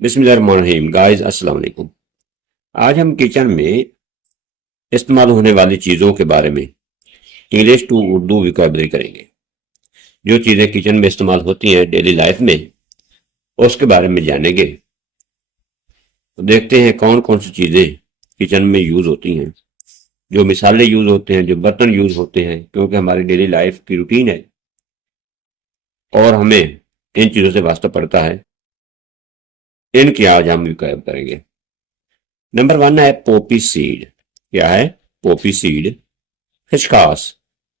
बिस्मिल्लाहिर्रहमानिर्रहीम गाइस अस्सलाम वालेकुम। आज हम किचन में इस्तेमाल होने वाली चीज़ों के बारे में इंग्लिश टू उर्दू वोकैबुलरी करेंगे। जो चीज़ें किचन में इस्तेमाल होती हैं डेली लाइफ में उसके बारे में जानेंगे। तो देखते हैं कौन कौन सी चीज़ें किचन में यूज़ होती हैं, जो मिसाले यूज़ होते हैं, जो बर्तन यूज़ होते हैं, क्योंकि हमारी डेली लाइफ की रूटीन है और हमें इन चीज़ों से वास्ता पड़ता है। इनकी आज हम वोकैब करेंगे। नंबर 1 है पोपी सीड। क्या है? Poppy seed. खसखस,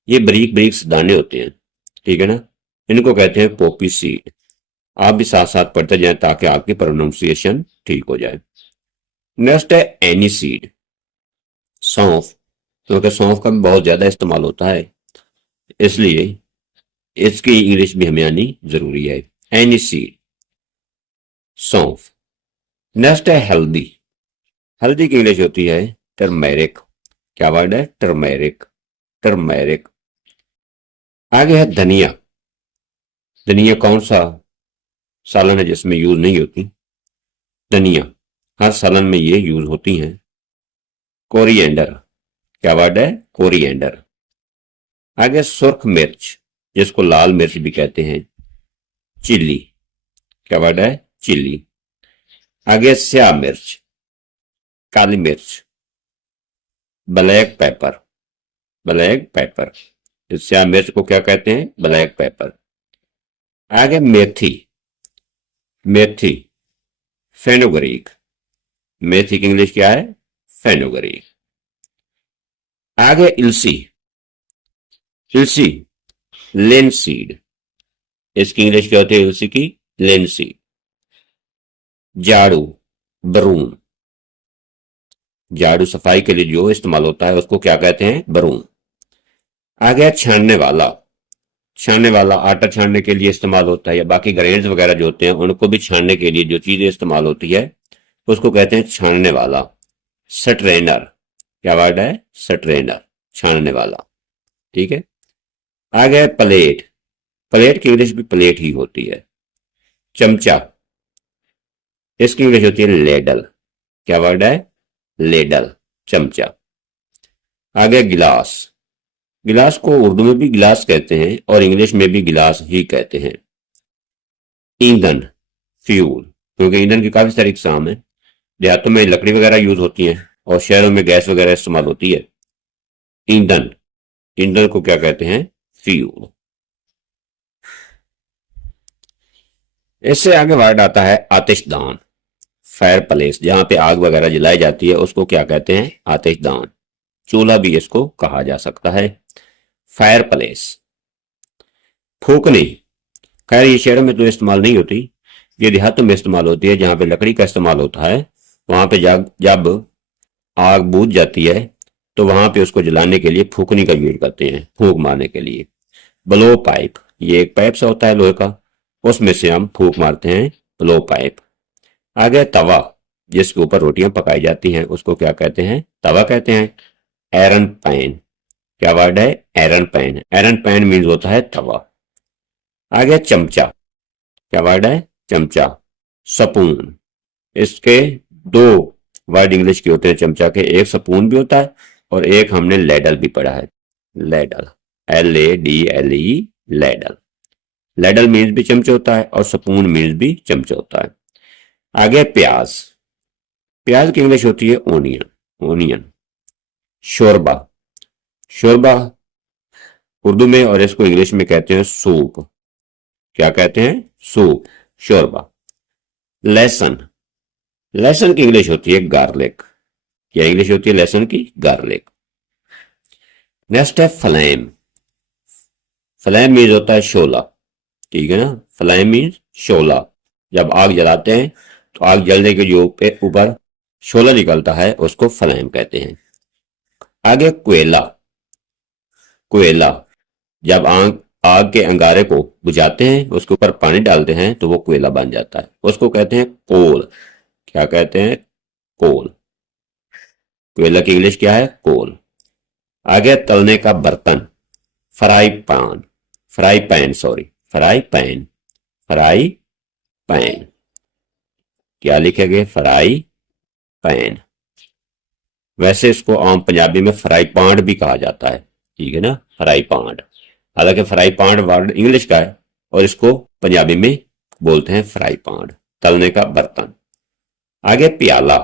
ये बारीक बारीक से दाने होते हैं, ठीक है ना, इनको कहते हैं पोपी सीड। आप भी साथ साथ पढ़ते जाएं ताकि आपकी प्रोनाउंसिएशन ठीक हो जाए। नेक्स्ट है एनी सीड, सौंफ, क्योंकि सौंफ का भी बहुत ज्यादा इस्तेमाल होता है, इसलिए इसकी इंग्लिश भी हमें आनी जरूरी है। एनी सीड, सौंफ। नेक्स्ट है हल्दी। हल्दी की इंग्लिश होती है टर्मेरिक। क्या वर्ड है? Turmeric, turmeric. आगे है धनिया। धनिया कौन सा सालन है जिसमें यूज नहीं होती? धनिया हर सालन में ये यूज होती हैं। कोरिएंडर। क्या वर्ड है? कोरिएंडर। आगे सुर्ख मिर्च, जिसको लाल मिर्च भी कहते हैं, चिल्ली। क्या वर्ड है? चिल्ली। आगे स्याह मिर्च, काली मिर्च, ब्लैक पेपर, ब्लैक पेपर। इस स्याह मिर्च को क्या कहते हैं? Black pepper. आगे मेथी, मेथी, फेनुग्रीक। मेथी की इंग्लिश क्या है? फेनुग्रीक। आगे इलसी, इलसी, लेनसीड। इसकी इंग्लिश क्या होती है इलसी की? लेनसीड। झाड़ू, ब्रूम। झाड़ू सफाई के लिए जो इस्तेमाल होता है उसको क्या कहते हैं? ब्रूम। आ गया छानने वाला। छानने वाला आटा छानने के लिए इस्तेमाल होता है, या बाकी ग्रेन्स वगैरह जो होते हैं उनको भी छानने के लिए जो चीजें इस्तेमाल होती है उसको कहते हैं छानने वाला। स्ट्रेनर। क्या वर्ड है? स्ट्रेनर, छानने वाला, ठीक है। आ गया प्लेट। प्लेट की इंग्लिश भी प्लेट ही होती है। चमचा, इसकी इंग्लिश होती है लेडल। क्या वर्ड है? लेडल, चमचा। आ गया गिलास। गिलास को उर्दू में भी गिलास कहते हैं और इंग्लिश में भी गिलास ही कहते हैं। ईंधन, फ्यूल, क्योंकि ईंधन की काफी सारी इकसाम है। देहातों में लकड़ी वगैरह यूज होती है और शहरों में गैस वगैरह इस्तेमाल होती है। ईंधन, ईंधन को क्या कहते हैं? फ्यूल। इससे आगे वर्ड आता है आतिशदान। फायर प्लेस, जहां पे आग वगैरह जलाई जाती है उसको क्या कहते हैं? आतिशदान। चूल्हा भी इसको कहा जा सकता है। Fire place. फूकनी, खैर ये शहरों में तो इस्तेमाल नहीं होती, ये देहातों में इस्तेमाल होती है। जहां पे लकड़ी का इस्तेमाल होता है वहां पे जब आग बुझ जाती है तो वहां पे उसको जलाने के लिए फूकनी का यूज करते हैं, फूंक मारने के लिए। ब्लो पाइप, ये एक पाइप सा होता है लोहे का, उसमें से हम फूंक मारते हैं, ब्लो पाइप। आगे तवा, जिसके ऊपर रोटियां पकाई जाती हैं उसको क्या कहते हैं? तवा कहते हैं। एरन पैन। क्या वर्ड है? एरन पैन। एरन पैन मीन्स होता है तवा। आगे चमचा। क्या वर्ड है? चमचा। स्पून, इसके दो वर्ड इंग्लिश के होते हैं चमचा के, एक स्पून भी होता है और एक हमने लेडल भी पढ़ा है। Ladle, LADLE, ladle. Ladle means भी चमचा होता है और स्पून मीन्स भी चमचा होता है। आगे प्याज। प्याज की इंग्लिश होती है ओनियन, ओनियन। शोरबा, शोरबा उर्दू में और इसको इंग्लिश में कहते हैं सूप। क्या कहते हैं? सूप, शोरबा। लहसुन, लहसुन की इंग्लिश होती है गार्लिक। क्या इंग्लिश होती है लहसुन की? गार्लिक। नेक्स्ट है फ्लेम। फ्लेम मीन्स होता है शोला, ठीक है ना। फ्लेम मीन्स शोला। जब आग जलाते हैं तो आग जलने के जो ऊपर शोला निकलता है उसको फ्लेम कहते हैं। आगे कोयला। कोयला, जब आग आग के अंगारे को बुझाते हैं उसके ऊपर पानी डालते हैं तो वो कोयला बन जाता है, उसको कहते हैं कोल। क्या कहते हैं? कोल। कोयला की इंग्लिश क्या है? कोल। आगे तलने का बर्तन, fry pan, fry pan, sorry, fry pan, fry pan, क्या लिखेंगे? Fry pan. वैसे इसको आम पंजाबी में फ्राई पान भी कहा जाता है, ठीक है ना, फ्राई पान। हालांकि फ्राई पान वर्ड इंग्लिश का है और इसको पंजाबी में बोलते हैं फ्राई पान, तलने का बर्तन। आगे प्याला,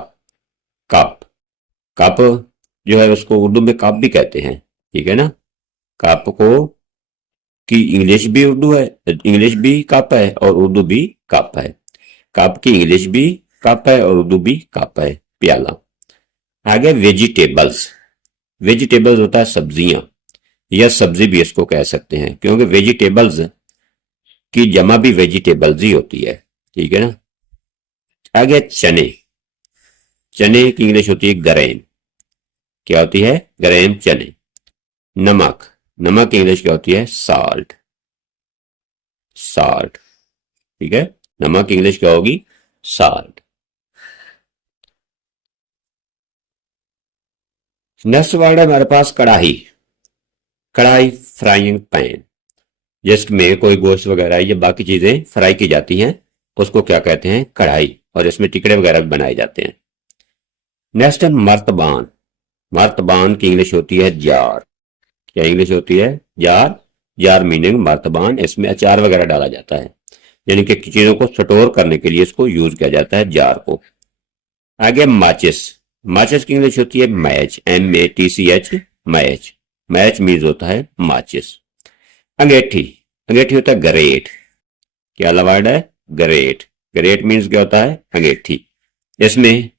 कप। कप जो है उसको उर्दू में कप भी कहते हैं, ठीक है ना। कप को की इंग्लिश भी उर्दू है, इंग्लिश भी कप है और उर्दू भी कप है। कप की इंग्लिश भी कप है और उर्दू भी कप है, प्याला। आगे वेजिटेबल्स। वेजिटेबल्स होता है सब्जियां, या सब्जी भी इसको कह सकते हैं, क्योंकि वेजिटेबल्स की जमा भी वेजिटेबल्स ही होती है, ठीक है ना। आगे चने। चने की इंग्लिश होती है ग्रेन। क्या होती है? ग्रेन, चने। नमक। नमक की इंग्लिश क्या होती है? साल्ट। साल्ट, ठीक है। नमक की इंग्लिश क्या होगी? साल्ट। नेक्स्ट वर्ड है हमारे पास कढ़ाई। कढ़ाई, फ्राइंग पैन, जिसमें कोई गोश्त वगैरह या बाकी चीजें फ्राई की जाती हैं, उसको क्या कहते हैं? कढ़ाई। और इसमें टिकड़े वगैरह भी बनाए जाते हैं। नेक्स्ट है मर्तबान। मर्तबान की इंग्लिश होती है जार। क्या इंग्लिश होती है? जार। जार मीनिंग मर्तबान। इसमें अचार वगैरह डाला जाता है, यानी कि चीजों को स्टोर करने के लिए इसको यूज किया जाता है, जार को। आगे माचिस। माचिस की इंग्लिश होती है match, MATCH, match. Match means होता है माचिस। अंगेठी। अंगेठी होता है ग्रेट। क्या वर्ड है? ग्रेट। ग्रेट मीन्स क्या होता है? अंगेठी। इसमें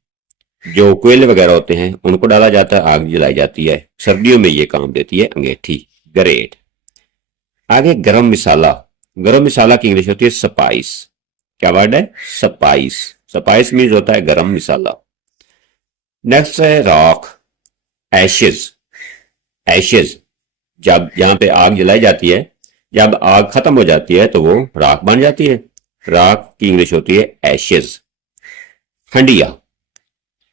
जो कोयले वगैरह होते हैं उनको डाला जाता है, आग जलाई जाती है, सर्दियों में ये काम देती है अंगेठी, ग्रेट। आगे गरम मसाला। गरम मसाला की इंग्लिश होती है स्पाइस। क्या वर्ड है? स्पाइस। स्पाइस मीन्स होता है गरम मसाला। नेक्स्ट है रॉक, एशेज। एशेज, जब जहां पे आग जलाई जाती है, जब आग खत्म हो जाती है तो वो राख बन जाती है। राख की इंग्लिश होती है एशेज। हंडिया।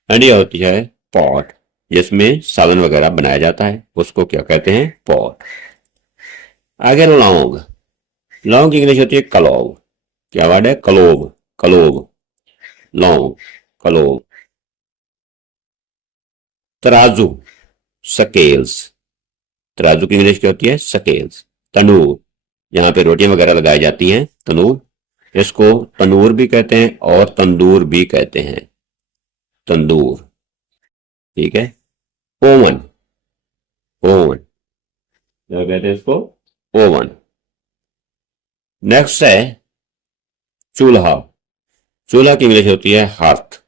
हंडिया होती है पॉट, जिसमें सालन वगैरह बनाया जाता है, उसको क्या कहते हैं? पॉट। आगे लौंग। लौंग की इंग्लिश होती है क्लोव। क्या वर्ड है? क्लोव। क्लोव, लौंग, क्लोव। तराजू, स्केल्स। तराजू की इंग्लिश क्या होती है? स्केल्स। तंदूर, जहां पे रोटियां वगैरह लगाई जाती हैं, तंदूर, इसको तंदूर भी कहते हैं और तंदूर भी कहते हैं, तंदूर, ठीक है। ओवन। ओवन, क्या कहते हैं इसको? ओवन। नेक्स्ट है चूल्हा। चूल्हा की इंग्लिश होती है hearth,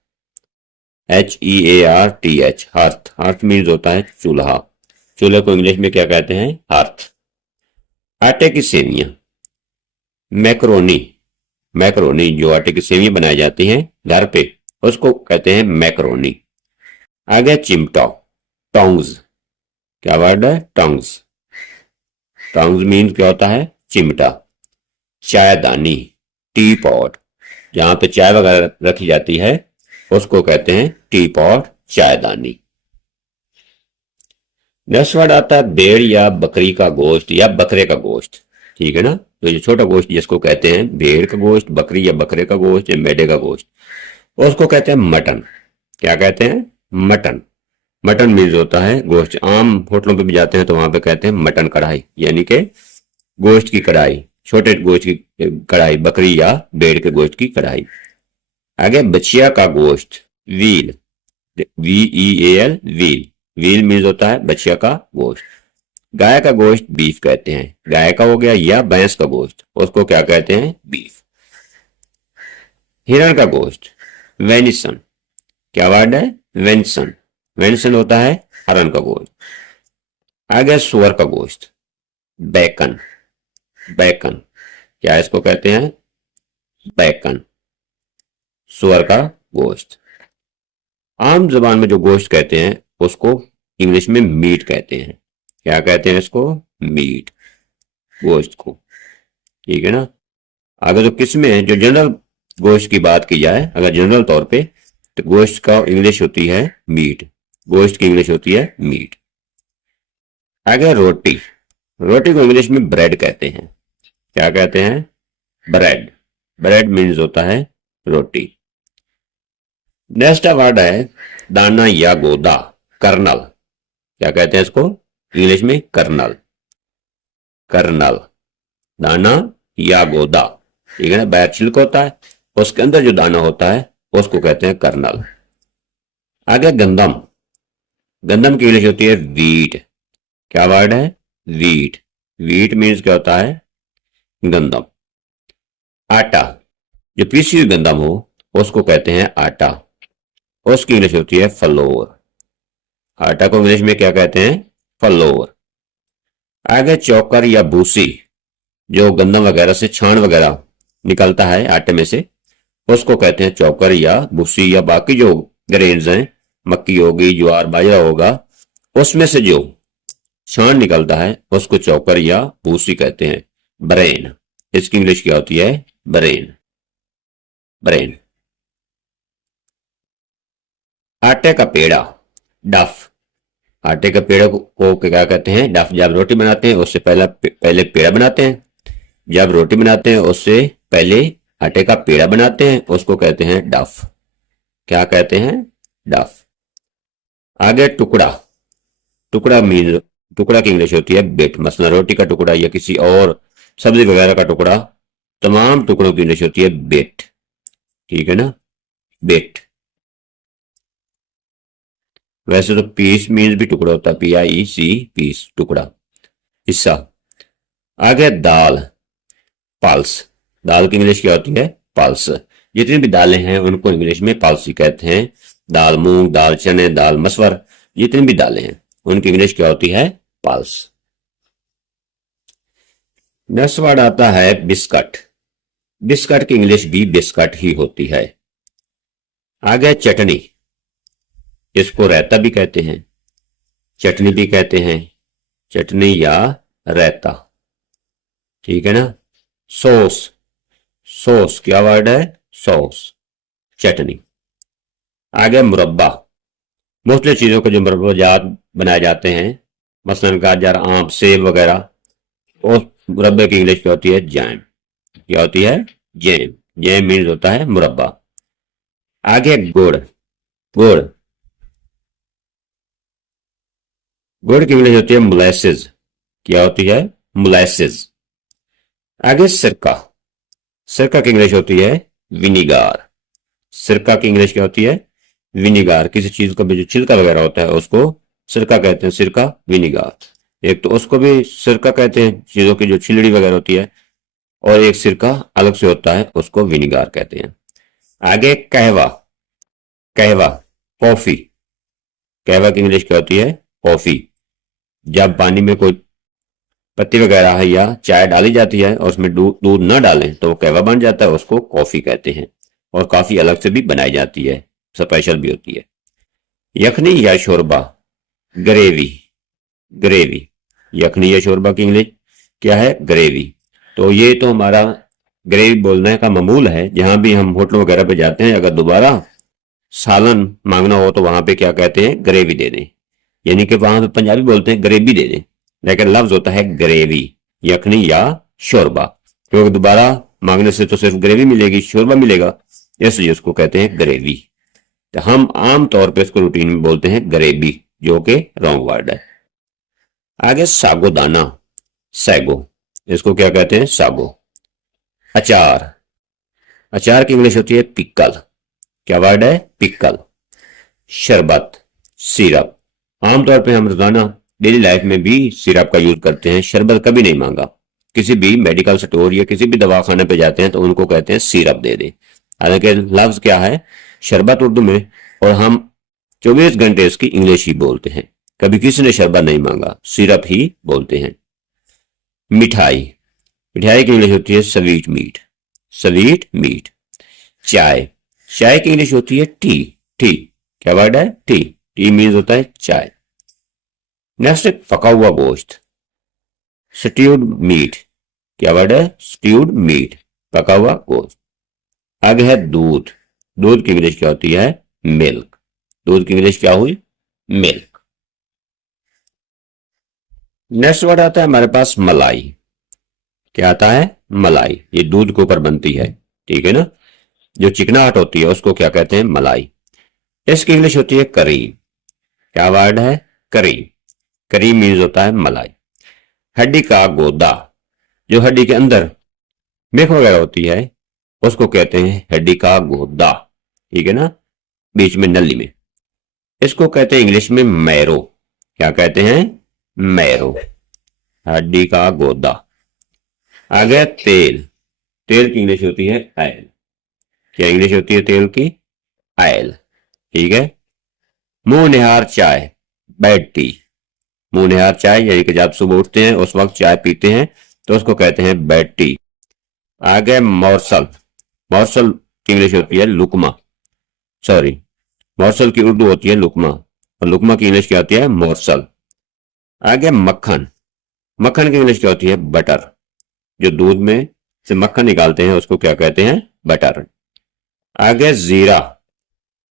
HEARTH, hearth. Hearth means होता है चूल्हा। चूल्हे को इंग्लिश में क्या कहते हैं? हर्थ। आटे की सेवियां, मैक्रोनी। मैक्रोनी, जो आटे की सेवियां बनाई जाती हैं घर पे, उसको कहते हैं मैक्रोनी। आगे चिमटा, टोंग्स। क्या वर्ड है? टोंग्स। टोंग्स मीन्स क्या होता है? चिमटा। चायदानी, टी पॉट, जहां पे चाय वगैरह रखी जाती है उसको कहते हैं टी पॉट, चायदानी। नेक्स्ट वर्ड आता है भेड़ या बकरी का गोश्त या बकरे का गोश्त, ठीक है ना। तो ये छोटा गोश्त जिसको कहते हैं भेड़ का गोश्त, बकरी या बकरे का गोश्त या मेढे का गोश्त, उसको कहते हैं मटन। क्या कहते हैं? मटन। मटन मीन्स होता है गोश्त। आम होटलों पे भी जाते हैं तो वहां पे कहते हैं मटन कढ़ाई, यानी कि गोश्त की कढ़ाई, छोटे गोश्त की कढ़ाई, बकरी या भेड़ के गोश्त की कढ़ाई। आगे बछिया का गोश्त, wheel, VEAL, wheel. Wheel means होता है बछिया का गोश्त। गाय का गोश्त बीफ कहते हैं। गाय का हो गया या भैंस का गोश्त, उसको क्या कहते हैं? बीफ। हिरण का गोश्त, वेनिसन। क्या वर्ड है? वेनिसन। वेनिसन होता है हरण का गोश्त। आगे सुअर का गोश्त, बैकन। बैकन, क्या इसको कहते हैं? बैकन, सुअर का गोश्त। आम जबान में जो गोश्त कहते हैं उसको इंग्लिश में मीट कहते हैं। क्या कहते हैं इसको? मीट, गोश्त को, ठीक है ना। अगर जो किस्में हैं, जो जनरल गोश्त की बात की जाए, अगर जनरल तौर पे, तो गोश्त का इंग्लिश होती है मीट। गोश्त की इंग्लिश होती है मीट। आगे रोटी। रोटी को इंग्लिश में ब्रेड कहते हैं। क्या कहते हैं? ब्रेड। ब्रेड मीन्स होता है रोटी। नेक्स्ट वर्ड है दाना या गोदा, कर्नल। क्या कहते हैं इसको इंग्लिश में? कर्नल। कर्नल, दाना या गोदा, ठीक है ना। बाहर छिलक होता है, उसके अंदर जो दाना होता है उसको कहते हैं कर्नल। आगे गंदम। गंदम की इंग्लिश होती है वीट। क्या वर्ड है? वीट। वीट मीन्स क्या होता है? गंदम। आटा, जो पीसी हुई गंदम हो उसको कहते हैं आटा, उसकी इंग्लिश होती है फ्लोर। आटा को इंग्लिश में क्या कहते हैं? फ्लोर। आगे चौकर या भूसी, जो गंदम वगैरह से छान वगैरह निकलता है आटे में से, उसको कहते हैं चौकर या भूसी। या बाकी जो ग्रेन्स हैं, मक्की होगी, ज्वार, बाजरा होगा, उसमें से जो छान निकलता है उसको चौकर या भूसी कहते हैं। ब्रेन, इसकी इंग्लिश क्या होती है? ब्रेन। ब्रेन। आटे का पेड़ा, डफ। आटे के पेड़े को क्या कहते हैं? डफ। जब रोटी बनाते हैं उससे पहले पेड़ा बनाते हैं, जब रोटी बनाते हैं उससे पहले आटे का पेड़ा बनाते हैं, उसको कहते हैं डफ। क्या कहते हैं? डफ। आगे टुकड़ा। टुकड़ा मीन, टुकड़ा की इंग्लिश होती है बिट। मसला रोटी का टुकड़ा या किसी और सब्जी वगैरह का टुकड़ा, तमाम टुकड़ों की इंग्लिश होती है बिट, ठीक है ना। बिट। वैसे तो पीस मीन्स भी टुकड़ा होता है, PIEC, पीस, टुकड़ा, हिस्सा। आगे दाल, पल्स। दाल की इंग्लिश क्या होती है? पल्स। जितनी भी दालें हैं उनको इंग्लिश में पल्स ही कहते हैं। दाल मूंग, दाल चने, दाल मसवर, जितनी भी दालें हैं उनकी इंग्लिश क्या होती है? पल्स। नेक्स्ट वर्ड आता है बिस्कट। बिस्कट की इंग्लिश भी बिस्कट ही होती है। आगे चटनी, इसको रायता भी कहते हैं, चटनी भी कहते हैं, चटनी या रायता, ठीक है ना। सॉस। सॉस क्या वर्ड है? सॉस, चटनी। आगे मुरब्बा। मोस्टली चीजों के जो मुरब्बा जात बनाए जाते हैं, मसलन गाजर, आम, सेब वगैरह, उस मुरब्बे की इंग्लिश क्या होती है? जैम। क्या होती है? जैम। जैम मीन्स होता है मुरब्बा। आगे गुड़। गुड़, गुड़ की इंग्लिश होती है मोलेसेस। क्या होती है? मोलेसेस। आगे सिरका। सिरका की इंग्लिश होती है विनीगार। सिरका की इंग्लिश क्या होती है? विनीगार। किसी चीज का भी जो छिलका वगैरह होता है उसको सिरका कहते हैं, सिरका, विनीगार। एक तो उसको भी सिरका कहते हैं, चीजों की जो छिलड़ी वगैरह होती है, और एक सिरका अलग से होता है उसको विनीगार कहते हैं। आगे कहवा। कहवा, कॉफी। कहवा की इंग्लिश क्या होती है? कॉफी। जब पानी में कोई पत्ती वगैरह है या चाय डाली जाती है और उसमें दूध न डालें तो वो कहवा बन जाता है, उसको कॉफी कहते हैं। और काफी अलग से भी बनाई जाती है, स्पेशल भी होती है। यखनी या शोरबा, ग्रेवी। ग्रेवी, यखनी या शोरबा की इंग्लिश क्या है? ग्रेवी। तो ये तो हमारा ग्रेवी बोलने का मामूल है। जहां भी हम होटल वगैरह पे जाते हैं, अगर दोबारा सालन मांगना हो तो वहां पे क्या कहते हैं? ग्रेवी दे दें। यानी कि वहां पे पंजाबी बोलते हैं ग्रेवी दे दें, लेकिन लफ्ज होता है ग्रेवी, यखनी या शोरबा। क्योंकि दोबारा मांगने से तो सिर्फ ग्रेवी मिलेगी, शोरबा मिलेगा, इसलिए उसको कहते हैं ग्रेवी। तो हम आम तौर पे इसको रूटीन में बोलते हैं ग्रेवी, जो कि रॉन्ग वर्ड है। आगे सागोदाना, सैगो, इसको क्या कहते हैं? सागो। अचार। अचार की इंग्लिश होती है पिकल। क्या वर्ड है? पिकल। शरबत, सिरप। आमतौर पे हम रोजाना डेली लाइफ में भी सिरप का यूज करते हैं, शरबत कभी नहीं मांगा। किसी भी मेडिकल स्टोर या किसी भी दवाखाने पे जाते हैं तो उनको कहते हैं सिरप दे दे। हालांकि लफ्ज क्या है? शरबत उर्दू में, और हम 24 घंटे इसकी इंग्लिश ही बोलते हैं। कभी किसी ने शरबत नहीं मांगा, सिरप ही बोलते हैं। मिठाई। मिठाई की इंग्लिश होती है स्वीट मीट। Sweet meet. चाय। चाय की इंग्लिश होती है टी। टी, क्या वर्ड है? टी। टी मीन्स होता है चाय। नेक्स्ट है पका हुआ गोश्त, स्ट्यूड मीट। क्या वर्ड है? स्ट्यूड मीट, पका हुआ गोश्त। आगे है दूध। दूध की इंग्लिश क्या होती है? मिल्क। दूध की इंग्लिश क्या हुई? मिल्क। नेक्स्ट वर्ड आता है हमारे पास मलाई। क्या आता है? मलाई। ये दूध के ऊपर बनती है, ठीक है ना। जो चिकनाहट होती है उसको क्या कहते हैं? मलाई। इसकी इंग्लिश होती है करीम। क्या वर्ड है? करीम। करीम मीन्स होता है मलाई। हड्डी का गोदा, जो हड्डी के अंदर मेख वगैरह होती है उसको कहते हैं हड्डी का गोदा, ठीक है ना, बीच में नली में। इसको कहते हैं इंग्लिश में मैरो। क्या कहते हैं? मैरो, हड्डी का गोदा। आ गया तेल। तेल की इंग्लिश होती है ऑयल। क्या इंग्लिश होती है तेल की? ऑयल, ठीक है। मुंह निहार चाय, बेड टी। मुंह निहार चाय यानी कि जब सुबह उठते हैं उस वक्त चाय पीते हैं तो उसको कहते हैं बेड टी। आ गया मॉर्सल। मॉर्सल की इंग्लिश होती है लुकमा। सॉरी, मॉर्सल की उर्दू होती है लुकमा और लुकमा की इंग्लिश क्या होती है? मॉर्सल। आ गया मक्खन। मक्खन की इंग्लिश क्या होती है? बटर। जो दूध में से मक्खन निकालते हैं उसको क्या कहते हैं? बटर। आ गया जीरा।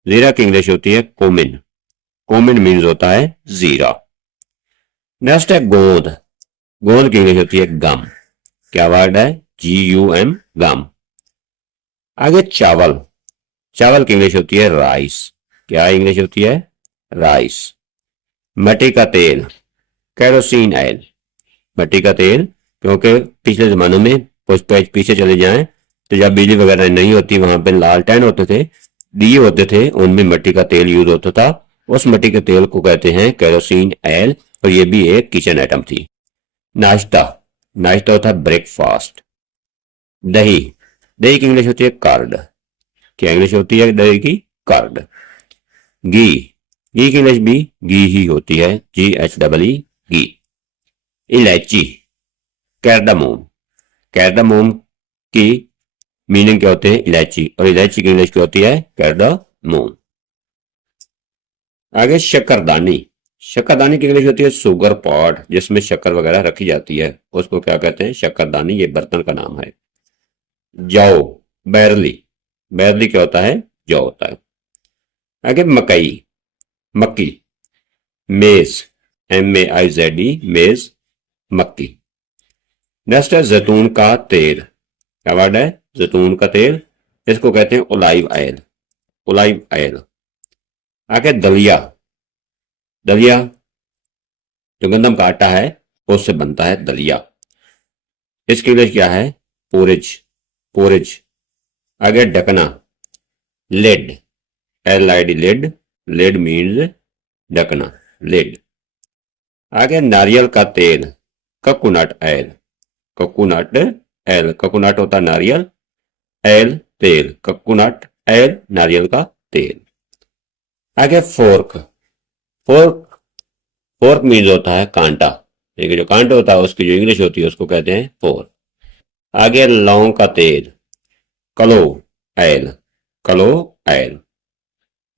जीरा की इंग्लिश होती है कोमिन। कोमिन मीन्स होता है जीरा। नेक्स्ट है गोंद। गोंद की इंग्लिश होती है गम। क्या वर्ड है? GUM, गम। आगे चावल। चावल की इंग्लिश होती है राइस। क्या इंग्लिश होती है? राइस। मिट्टी का तेल, केरोसिन ऑयल। मिट्टी का तेल, क्योंकि पिछले जमानों में पीछे चले जाएं तो जब बिजली वगैरह नहीं होती वहां पे लालटेन होते थे, दिए होते थे, उनमें मिट्टी का तेल यूज होता था। उस मिट्टी के तेल को कहते हैं केरोसिन ऑयल और ये भी एक किचन आइटम थी। नाश्ता। नाश्ता होता है ब्रेकफास्ट। दही। दही की इंग्लिश होती है कर्ड। क्या इंग्लिश होती है दही की? कर्ड। घी। घी की इंग्लिश भी घी ही होती है, GHEE, घी। इलायची, कैर्डामोम। कैर्डामोम की मीनिंग क्या होते हैं? इलायची, और इलायची की इंग्लिश क्या होती है? कैर्डामोम। आगे शक्करदानी। शक्करदानी की इंग्लिश होती है शुगर पॉट, जिसमें शक्कर वगैरह रखी जाती है उसको क्या कहते हैं? शक्करदानी। ये बर्तन का नाम है। जौ, बैरली। बैरली क्या होता है? जौ होता है। आगे मकई, मक्की। मेज, MEIZE, मेज, मक्की। नेक्स्ट है जैतून का तेल। क्या वर्ड है? जैतून का तेल। इसको कहते हैं ओलाइव ऑयल। ओलाइव ऑयल। आगे दलिया। दलिया जो गंदम का आटा है उससे बनता है दलिया। इसकी इंग्लिश क्या है? पोरिज। पोरिज। आगे ढकना, lid, LID, lid. Lid means ढकना, लेड। आगे नारियल का तेल, coconut oil. Coconut oil, coconut होता है नारियल, ऑयल तेल, कोकोनट ऑयल नारियल का तेल। आगे फोर्क। फोर्क, फोर्क मीन्स होता है कांटा। देखिए जो कांटा होता है उसकी जो इंग्लिश होती है उसको कहते हैं फोर्क। आगे लौंग का तेल, कलो ऑयल। कलो ऑयल,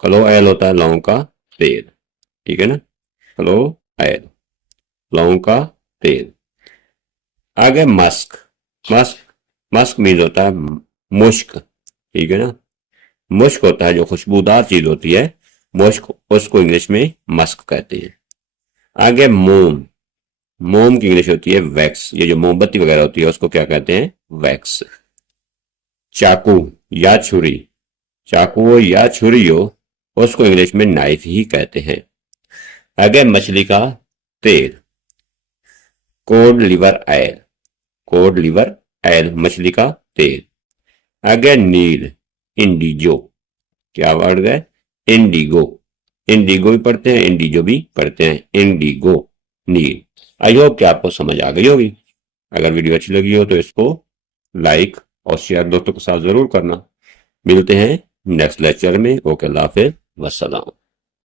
कलो ऑयल होता है लौंग का तेल, ठीक है ना, कलो ऑयल, लौंग का तेल। आगे मस्क। मस्क, मस्क मीन्स होता है मुश्क, ठीक है ना, मुश्क होता है जो खुशबूदार चीज होती है, मुश्क, उसको इंग्लिश में मस्क कहते हैं। आगे मोम। मोम की इंग्लिश होती है वैक्स। ये जो मोमबत्ती वगैरह होती है उसको क्या कहते हैं? वैक्स। चाकू या छुरी। चाकू हो या छुरी हो उसको इंग्लिश में नाइफ ही कहते हैं। आगे मछली का तेल, code liver oil. Code liver oil, मछली का तेल। आगे नील, इंडिगो। क्या वर्ड है? इंडिगो। इंडिगो भी पढ़ते हैं, इंडिगो भी पढ़ते हैं, इंडिगो, नील। आई होप कि आपको समझ आ गई होगी। अगर वीडियो अच्छी लगी हो तो इसको लाइक और शेयर दोस्तों के साथ जरूर करना। मिलते हैं नेक्स्ट लेक्चर में। ओके, अल्लाह हाफिज़, वस्सलाम।